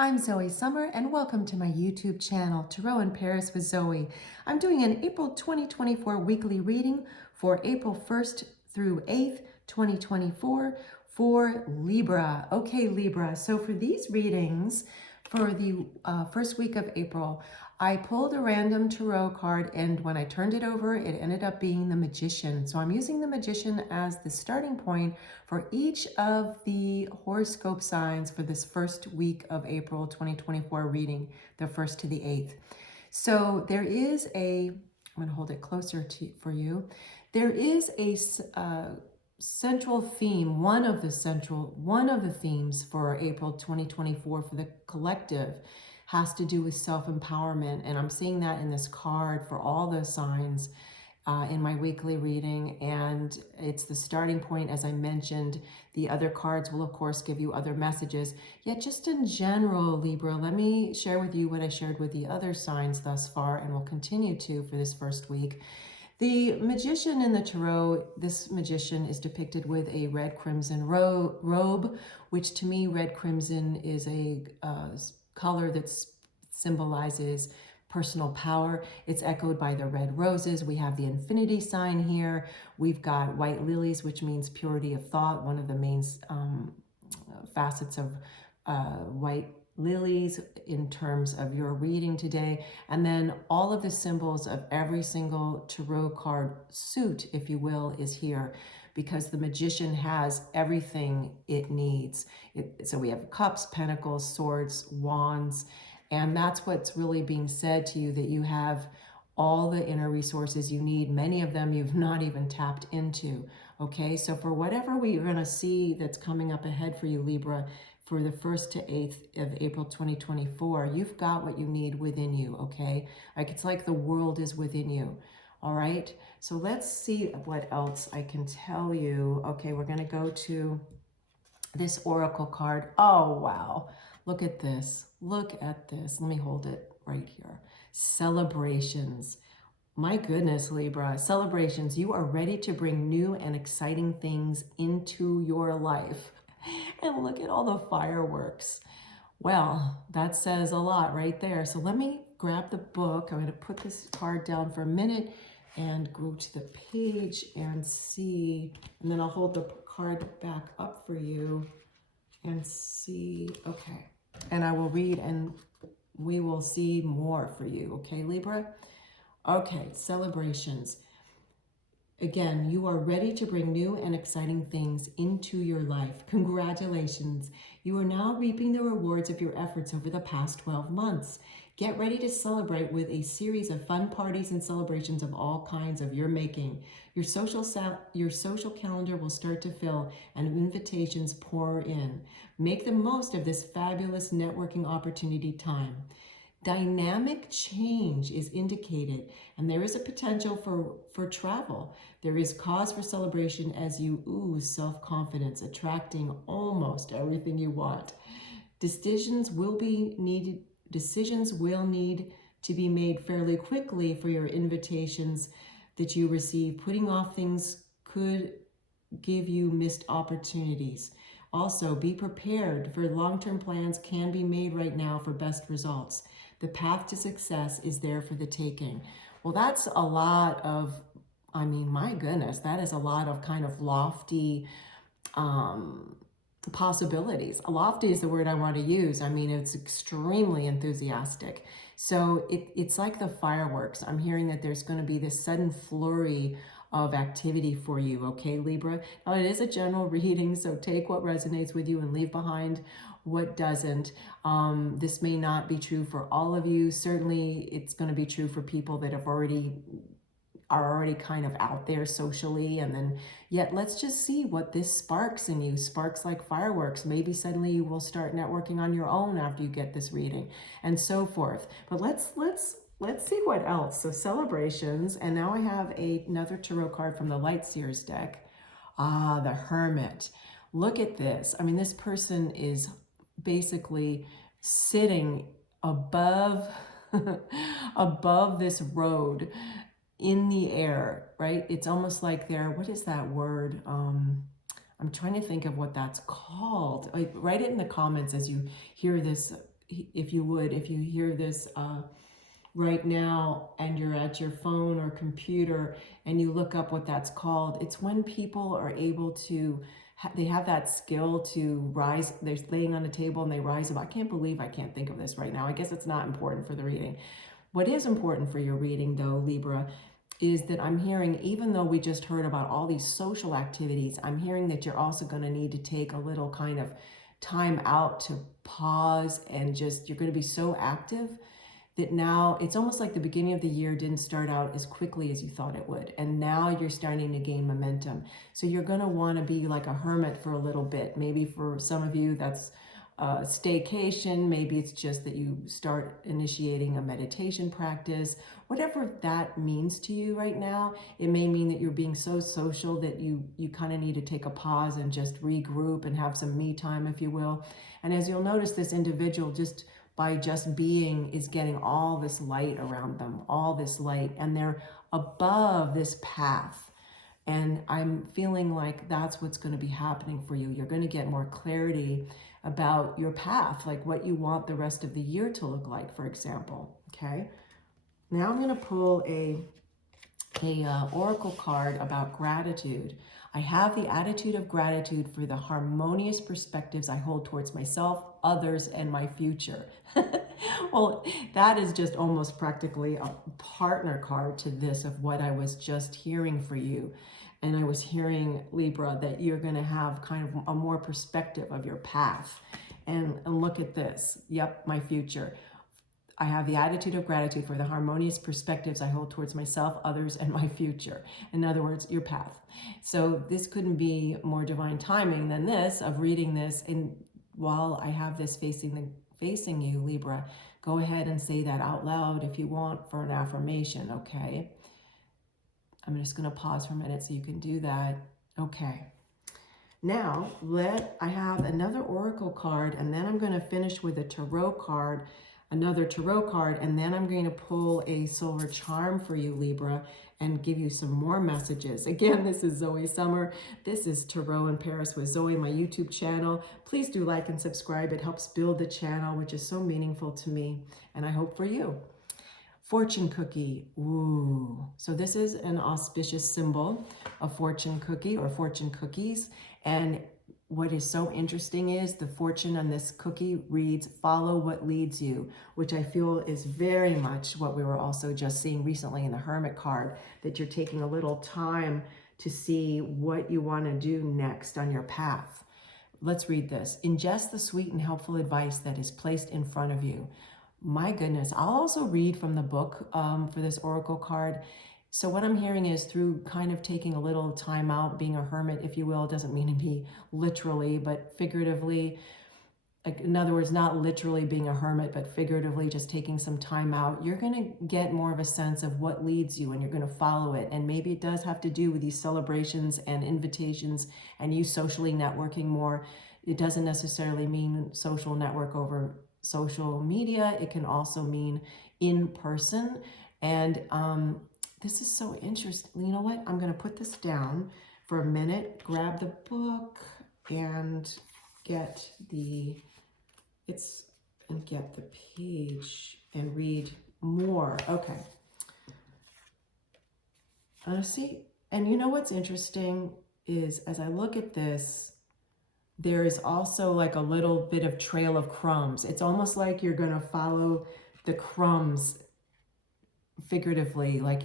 I'm Zoe Summer and welcome to my YouTube channel, Tarot in Paris with Zoe. I'm doing an April 2024 weekly reading for April 1st through 8th, 2024 for Libra. Okay, Libra, so for these readings for the first week of April, I pulled a random tarot card, and when I turned it over, it ended up being the Magician. So I'm using the Magician as the starting point for each of the horoscope signs for this first week of April 2024 reading, the 1st to the 8th. So there is I'm going to hold it closer for you. There is a central theme, one of the themes for April 2024 for the collective has to do with self-empowerment. And I'm seeing that in this card for all the signs in my weekly reading. And it's the starting point, as I mentioned. The other cards will, of course, give you other messages. Yet just in general, Libra, let me share with you what I shared with the other signs thus far and will continue to for this first week. The Magician in the Tarot, this Magician is depicted with a red crimson robe, which to me, red crimson is a color that symbolizes personal power. It's echoed by the red roses. We have the infinity sign here. We've got white lilies, which means purity of thought, one of the main facets of white lilies in terms of your reading today. And then all of the symbols of every single tarot card suit, if you will, is here, because the Magician has everything it needs. So we have cups, pentacles, swords, wands, and that's what's really being said to you, that you have all the inner resources you need. Many of them you've not even tapped into, okay? So for whatever we're gonna see that's coming up ahead for you, Libra, for the 1st to 8th of April 2024, you've got what you need within you, okay? Like, it's like the world is within you, all right? So let's see what else I can tell you. Okay, we're gonna go to this oracle card. Oh, wow. Look at this. Look at this. Let me hold it right here. Celebrations. My goodness, Libra. Celebrations. You are ready to bring new and exciting things into your life. And look at all the fireworks. Well, that says a lot right there. So let me grab the book. I'm going to put this card down for a minute and go to the page and see. And then I'll hold the card back up for you and see. Okay. And I will read and we will see more for you. Okay, Libra? Okay, celebrations. Again, you are ready to bring new and exciting things into your life. Congratulations. You are now reaping the rewards of your efforts over the past 12 months. Get ready to celebrate with a series of fun parties and celebrations of all kinds of your making. Your social calendar will start to fill and invitations pour in. Make the most of this fabulous networking opportunity time. Dynamic change is indicated, and there is a potential for travel. There is cause for celebration as you ooze self-confidence, attracting almost everything you want. Decisions will need to be made fairly quickly for your invitations that you receive. Putting off things could give you missed opportunities. Also, be prepared, for long-term plans can be made right now for best results. The path to success is there for the taking. Well, that's a lot of, I mean, my goodness, that is a lot of kind of lofty possibilities. Lofty is the word I want to use. I mean, it's extremely enthusiastic. So it's like the fireworks. I'm hearing that there's going to be this sudden flurry of activity for you, okay, Libra? Now, it is a general reading, so take what resonates with you and leave behind what doesn't. This may not be true for all of you. Certainly, it's going to be true for people that are already kind of out there socially, and then yet let's just see what this sparks in you. Sparks like fireworks. Maybe suddenly you will start networking on your own after you get this reading, and so forth. But let's see what else. So celebrations, and now I have another tarot card from the Light Seers deck. The Hermit. Look at this. I mean, this person is basically sitting above above this road in the air, right? It's almost like they're, what is that word? I'm trying to think of what that's called. Like, write it in the comments as you hear this if you would, if you hear this right now and you're at your phone or computer and you look up what that's called, it's when people are able to, they have that skill to rise. They're laying on a table and they rise up. I can't believe I can't think of this right now. I guess it's not important for the reading. What is important for your reading though, Libra, is that I'm hearing, even though we just heard about all these social activities, I'm hearing that you're also going to need to take a little kind of time out to pause and just, you're going to be so active that now it's almost like the beginning of the year didn't start out as quickly as you thought it would. And now you're starting to gain momentum. So you're going to want to be like a hermit for a little bit. Maybe for some of you, that's a staycation. Maybe it's just that you start initiating a meditation practice. Whatever that means to you right now, it may mean that you're being so social that you kind of need to take a pause and just regroup and have some me time, if you will. And as you'll notice, this individual just by just being is getting all this light around them, all this light, and they're above this path. And I'm feeling like that's what's going to be happening for you. You're going to get more clarity about your path, like what you want the rest of the year to look like, for example. Okay. Now I'm going to pull a oracle card about gratitude. I have the attitude of gratitude for the harmonious perspectives I hold towards myself, others, and my future. Well, that is just almost practically a partner card to this of what I was just hearing for you. And I was hearing, Libra, that you're going to have kind of a more perspective of your path. And look at this. Yep, my future. I have the attitude of gratitude for the harmonious perspectives I hold towards myself, others, and my future. In other words, your path. So this couldn't be more divine timing than this, of reading this. And while I have this facing you, Libra, go ahead and say that out loud if you want for an affirmation, okay? I'm just going to pause for a minute so you can do that. Okay. Now, I have another oracle card, and then I'm going to finish with a tarot card, another tarot card, and then I'm going to pull a solar charm for you, Libra, and give you some more messages. Again, this is Zoe Summer. This is Tarot in Paris with Zoe, my YouTube channel. Please do like and subscribe. It helps build the channel, which is so meaningful to me, and I hope for you. Fortune cookie. Ooh. So this is an auspicious symbol, a fortune cookie or fortune cookies. And what is so interesting is the fortune on this cookie reads, follow what leads you, which I feel is very much what we were also just seeing recently in the Hermit card, that you're taking a little time to see what you want to do next on your path. Let's read this. Ingest the sweet and helpful advice that is placed in front of you. My goodness, I'll also read from the book for this oracle card. So what I'm hearing is through kind of taking a little time out, being a hermit, if you will, doesn't mean to be literally, but figuratively. Like, in other words, not literally being a hermit, but figuratively just taking some time out. You're going to get more of a sense of what leads you and you're going to follow it. And maybe it does have to do with these celebrations and invitations and you socially networking more. It doesn't necessarily mean social network over social media. It can also mean in person. And this is so interesting. You know what? I'm going to put this down for a minute, grab the book and get the page and read more. Okay. See, and you know what's interesting is as I look at this, there is also like a little bit of trail of crumbs. It's almost like you're going to follow the crumbs figuratively, like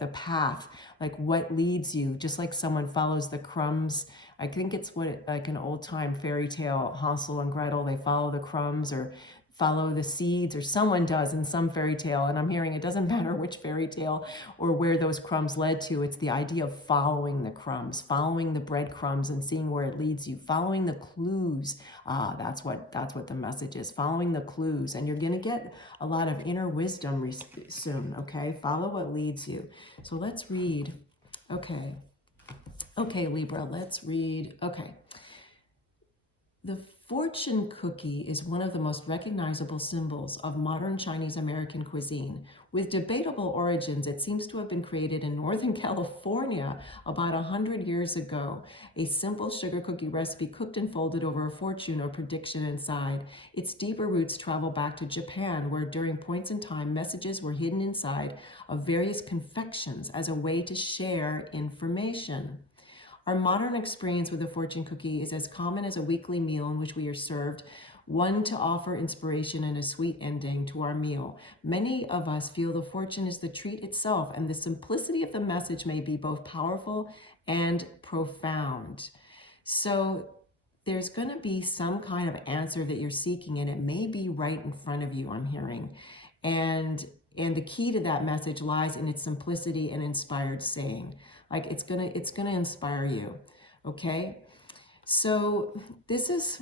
the path, like what leads you, just like someone follows the crumbs. I think it's like an old time fairy tale, Hansel and Gretel, they follow the crumbs or follow the seeds, or someone does in some fairy tale. And I'm hearing it doesn't matter which fairy tale or where those crumbs led to. It's the idea of following the crumbs, following the breadcrumbs and seeing where it leads you, following the clues. That's what the message is, following the clues. And you're going to get a lot of inner wisdom soon, okay? Follow what leads you. So let's read. Okay, Libra, let's read. Okay. The Fortune cookie is one of the most recognizable symbols of modern Chinese American cuisine. With debatable origins, it seems to have been created in Northern California about 100 years ago. A simple sugar cookie recipe cooked and folded over a fortune or prediction inside. Its deeper roots travel back to Japan, where during points in time, messages were hidden inside of various confections as a way to share information. Our modern experience with the fortune cookie is as common as a weekly meal in which we are served one to offer inspiration and a sweet ending to our meal. Many of us feel the fortune is the treat itself, and the simplicity of the message may be both powerful and profound. So there's going to be some kind of answer that you're seeking, and it may be right in front of you, I'm hearing. And the key to that message lies in its simplicity and inspired saying. Like it's gonna inspire you, okay? So this is,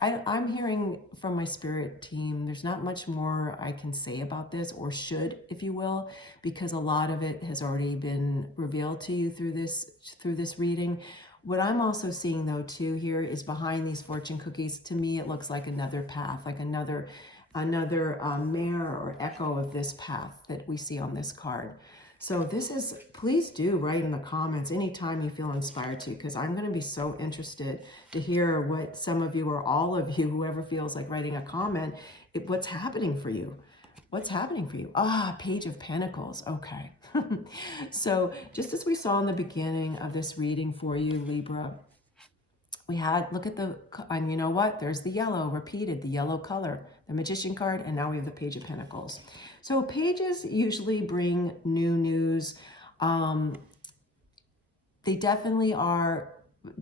I'm hearing from my spirit team, there's not much more I can say about this, or should, if you will, because a lot of it has already been revealed to you through this reading. What I'm also seeing though too here is behind these fortune cookies, to me it looks like another path, like another mirror or echo of this path that we see on this card. So this is, please do write in the comments anytime you feel inspired to, because I'm going to be so interested to hear what some of you or all of you, whoever feels like writing a comment, what's happening for you. What's happening for you? Page of Pentacles. Okay. So just as we saw in the beginning of this reading for you, Libra, we had, look at the, and you know what? There's the yellow repeated, the yellow color, the Magician card, and now we have the Page of Pentacles. So pages usually bring new news. They definitely are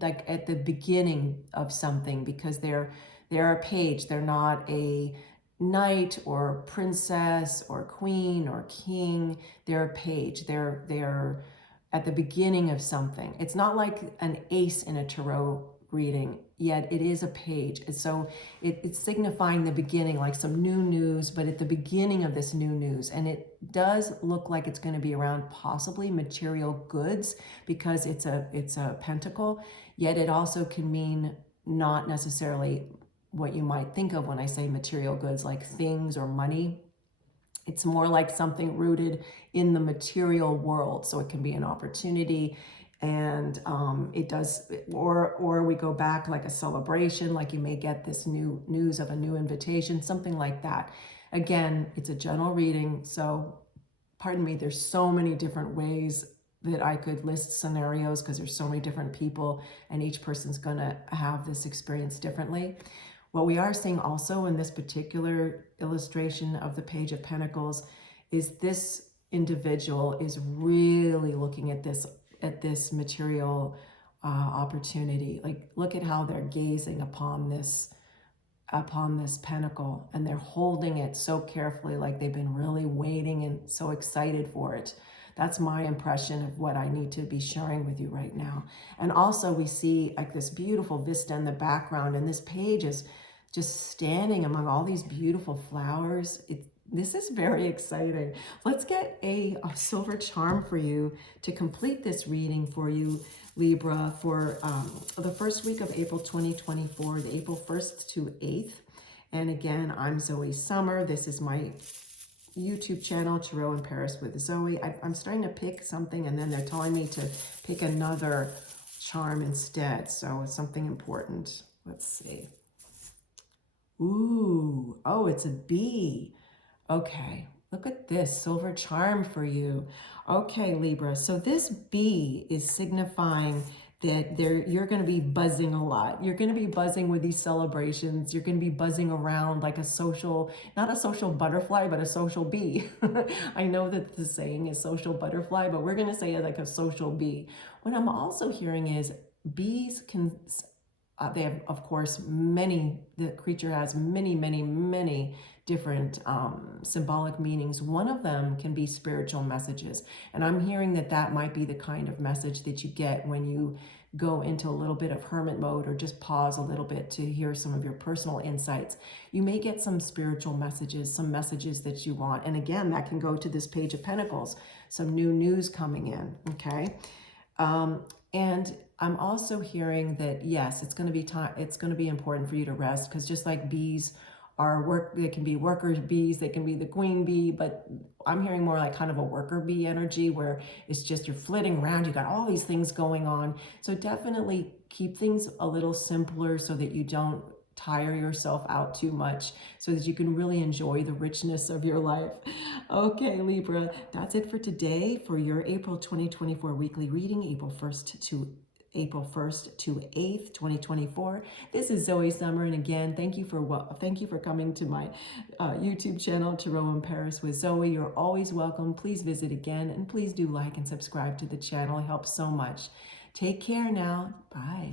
like at the beginning of something because they're a page. They're not a knight or princess or queen or king. They're a page. They're at the beginning of something. It's not like an ace in a tarot reading, yet it is a page. And so it's signifying the beginning, like some new news, but at the beginning of this new news. And it does look like it's going to be around possibly material goods because it's a pentacle, yet it also can mean not necessarily what you might think of when I say material goods, like things or money. It's more like something rooted in the material world. So it can be an opportunity. And it does, or we go back like a celebration, like you may get this new news of a new invitation, something like that. Again, it's a general reading, so pardon me, there's so many different ways that I could list scenarios because there's so many different people and each person's gonna have this experience differently. What we are seeing also in this particular illustration of the Page of Pentacles is this individual is really looking at this material opportunity. Like, look at how they're gazing upon this pentacle, and they're holding it so carefully, like they've been really waiting and so excited for it. That's my impression of what I need to be sharing with you right now. And also we see like this beautiful vista in the background, and this page is just standing among all these beautiful flowers. This is very exciting. Let's get a silver charm for you to complete this reading for you, Libra, for the first week of April 2024, the April 1st to 8th. And again, I'm Zoe Summer. This is my YouTube channel, Tarot in Paris with Zoe. I'm starting to pick something, and then they're telling me to pick another charm instead. So it's something important. Let's see. Ooh, oh, it's a bee. Okay, look at this silver charm for you. Okay, Libra, so this bee is signifying that you're going to be buzzing a lot. You're going to be buzzing with these celebrations. You're going to be buzzing around like a social, not a social butterfly, but a social bee. I know that the saying is social butterfly, but we're going to say it like a social bee. What I'm also hearing is bees can, they have, of course, the creature has many different symbolic meanings. One of them can be spiritual messages. And I'm hearing that might be the kind of message that you get when you go into a little bit of hermit mode or just pause a little bit to hear some of your personal insights. You may get some spiritual messages, some messages that you want. And again, that can go to this Page of Pentacles, some new news coming in, okay? And I'm also hearing that, yes, it's going to be time, it's going to be important for you to rest, because just like bees are they can be worker bees, they can be the queen bee, but I'm hearing more like kind of a worker bee energy where it's just you're flitting around, you got all these things going on. So definitely keep things a little simpler so that you don't tire yourself out too much, so that you can really enjoy the richness of your life. Okay, Libra, that's it for today for your April 2024 weekly reading, April 1st to 8th, 2024. This is Zoe Summer, and again, thank you for coming to my YouTube channel, Tarot in Paris with Zoe. You're always welcome. Please visit again, and please do like and subscribe to the channel. It helps so much. Take care now. Bye.